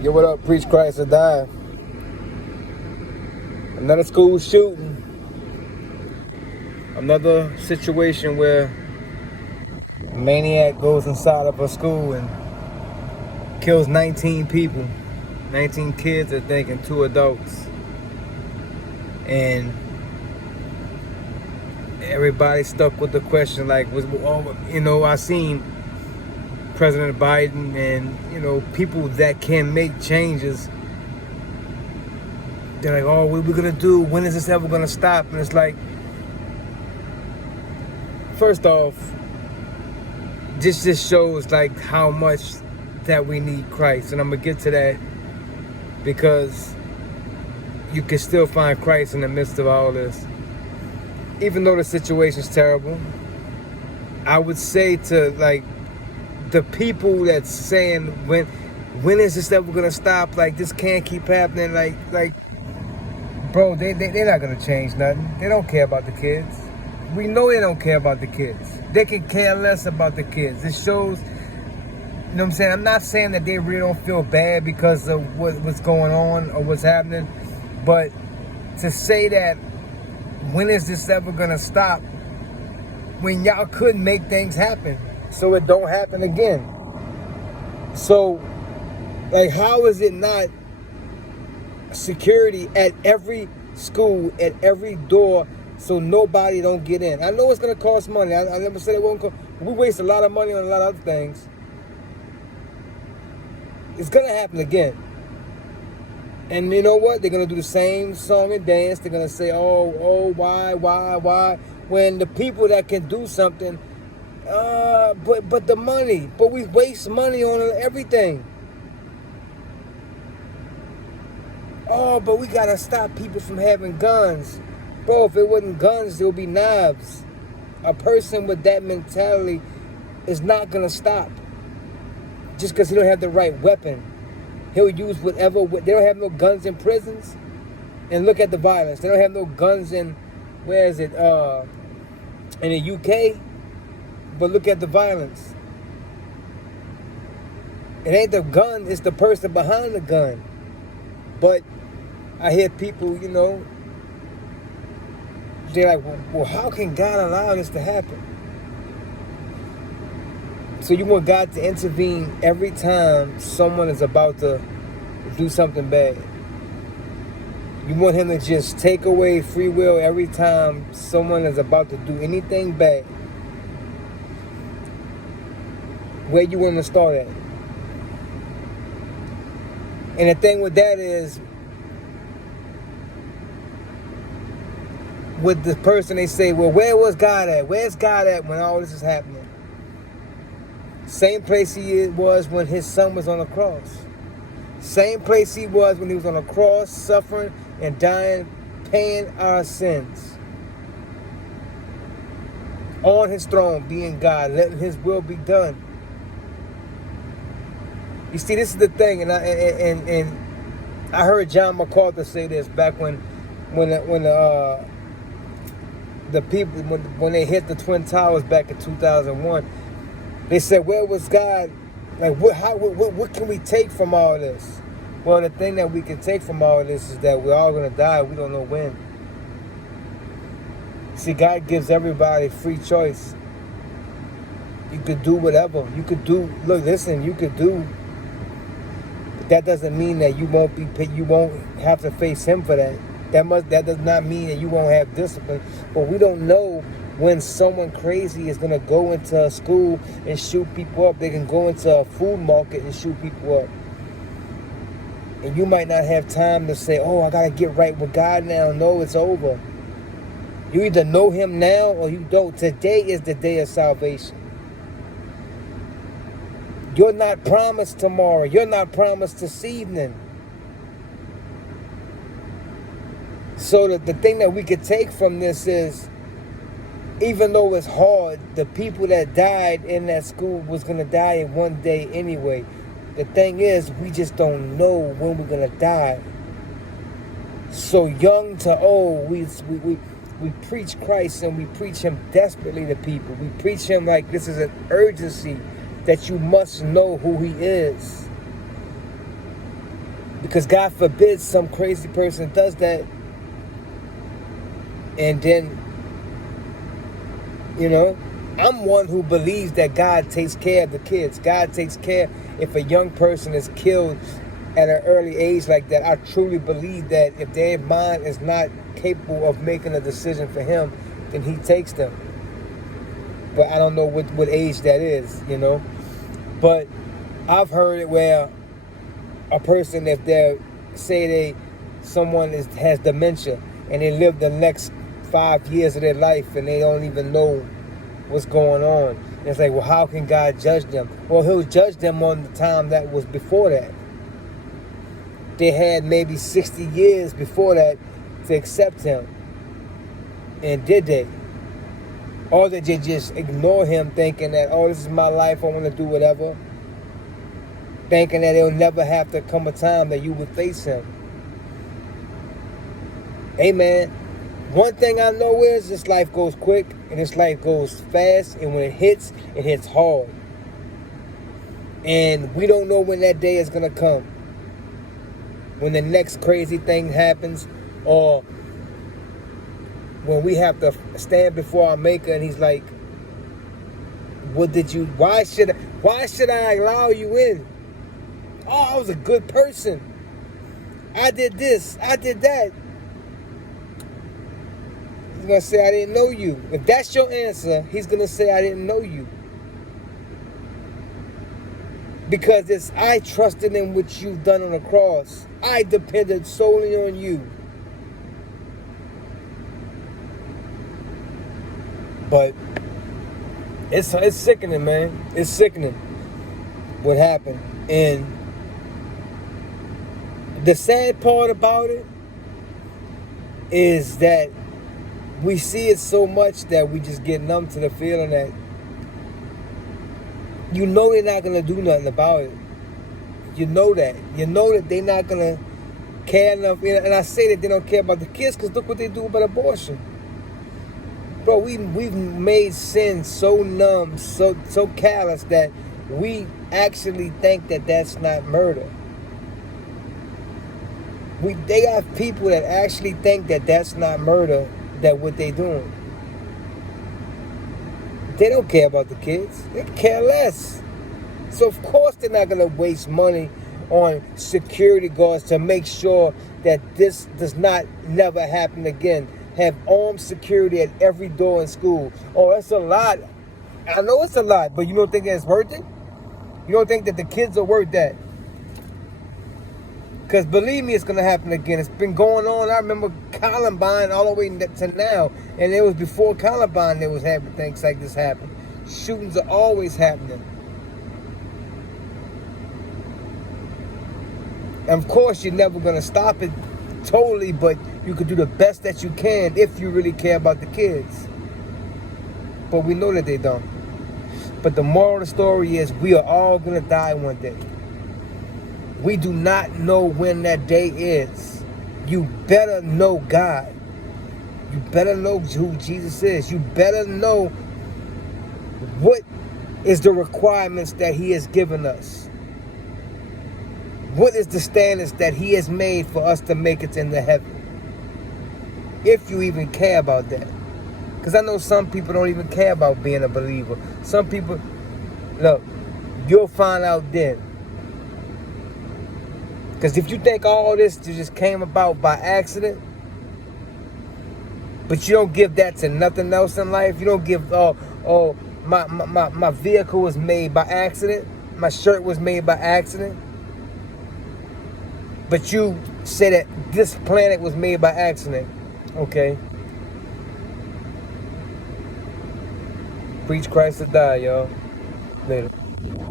Yo, what up? Preach Christ or die. Another school shooting. Another situation where a maniac goes inside of a school and kills 19 people. 19 kids, I think, and 2 adults. And everybody stuck with the question, like, I seen President Biden and, people that can make changes. They're like, oh, what are we gonna do? When is this ever gonna stop? And it's like, first off, this just shows like how much that we need Christ. And I'm gonna get to that because you can still find Christ in the midst of all this. Even though the situation's terrible, I would say to like the people that's saying when is this ever gonna stop? Like this can't keep happening. Like bro, they're not gonna change nothing. They don't care about the kids. We know they don't care about the kids. They can care less about the kids. It shows, you know what I'm saying? I'm not saying that they really don't feel bad because of what's going on or what's happening, but to say that when is this ever gonna stop when y'all couldn't make things happen so it don't happen again? So, like, how is it not security at every school, at every door, so nobody don't get in? I know it's gonna cost money. I never said it won't cost. We waste a lot of money on a lot of other things. It's gonna happen again. And you know what? They're gonna do the same song and dance. They're gonna say, oh, why? When the people that can do something, but the money. But we waste money on everything. Oh, but we gotta stop people from having guns. Bro, if it wasn't guns, there would be knives. A person with that mentality is not gonna stop just because he don't have the right weapon. He'll use whatever. They don't have no guns in prisons. And look at the violence. They don't have no guns in, where is it? In the UK. But look at the violence. It ain't the gun, it's the person behind the gun. But I hear people, they're like, well, how can God allow this to happen? So you want God to intervene every time someone is about to do something bad. You want him to just take away free will every time someone is about to do anything bad. Where you want to start at? And the thing with that is, with the person, they say, well, where was God at? Where's God at when all this is happening? Same place he was when his son was on the cross. Same place he was when he was on the cross, suffering and dying, paying our sins. On his throne, being God, letting his will be done. You see, this is the thing, and I heard John MacArthur say this back when the people when they hit the Twin Towers back in 2001. They said, where was God? Like, what can we take from all this? Well, the thing that we can take from all this is that we're all going to die. We don't know when. See, God gives everybody free choice. You could do whatever. You could do, you could do. But that doesn't mean that you won't have to face him for that. That does not mean that you won't have discipline. But we don't know when someone crazy is going to go into a school and shoot people up. They can go into a food market and shoot people up. And you might not have time to say, oh, I got to get right with God now. No, it's over. You either know him now or you don't. Today is the day of salvation. You're not promised tomorrow. You're not promised this evening. So the thing that we could take from this is, even though it's hard, the people that died in that school was going to die in one day anyway. The thing is, we just don't know when we're going to die. So young to old, we preach Christ, and we preach him desperately to people. We preach him like this is an urgency that you must know who he is. Because God forbid some crazy person does that, and then, you know, I'm one who believes that God takes care of the kids. God takes care if a young person is killed at an early age like that. I truly believe that if their mind is not capable of making a decision for him, then he takes them. But I don't know what age that is, you know. But I've heard it where a person, if they're, say someone has dementia and they live the next 5 years of their life and they don't even know what's going on. And it's like, well, how can God judge them? Well, he'll judge them on the time that was before that. They had maybe 60 years before that to accept him. And did they? Or did they just ignore him thinking that, oh, this is my life, I want to do whatever? Thinking that there'll never have to come a time that you would face him. Hey, man, one thing I know is this life goes quick and this life goes fast. And when it hits hard. And we don't know when that day is going to come. When the next crazy thing happens, or when we have to stand before our maker and he's like, why should I allow you in? Oh, I was a good person. I did this, I did that. He's going to say, I didn't know you. If that's your answer, he's going to say, I didn't know you. Because I trusted in what you've done on the cross. I depended solely on you. But it's sickening, man. It's sickening what happened. And the sad part about it is that we see it so much that we just get numb to the feeling that you know they're not going to do nothing about it. You know that. You know that they're not going to care enough. And I say that they don't care about the kids because look what they do about abortion. Bro, we've made sin so numb, so callous that we actually think that that's not murder. They have people that actually think that that's not murder, that what they doing. They don't care about the kids. They care less. So of course they're not going to waste money on security guards to make sure that this does not never happen again. Have armed security at every door in school. Oh, that's a lot. I know it's a lot, but you don't think it's worth it? You don't think that the kids are worth that? Because believe me, it's going to happen again. It's been going on. I remember Columbine all the way to now. And it was before Columbine there was having things like this happen. Shootings are always happening. And of course, you're never going to stop it totally, but you could do the best that you can if you really care about the kids. But we know that they don't. But the moral of the story is we are all going to die one day. We do not know when that day is. You better know God. You better know who Jesus is. You better know what is the requirements that he has given us. What is the standards that he has made for us to make it into heaven? If you even care about that. Because I know some people don't even care about being a believer. Some people, look, you'll find out then. Because if you think all this just came about by accident, but you don't give that to nothing else in life, you don't give, my vehicle was made by accident, my shirt was made by accident, but you say that this planet was made by accident, okay? Preach Christ or die, y'all. Later.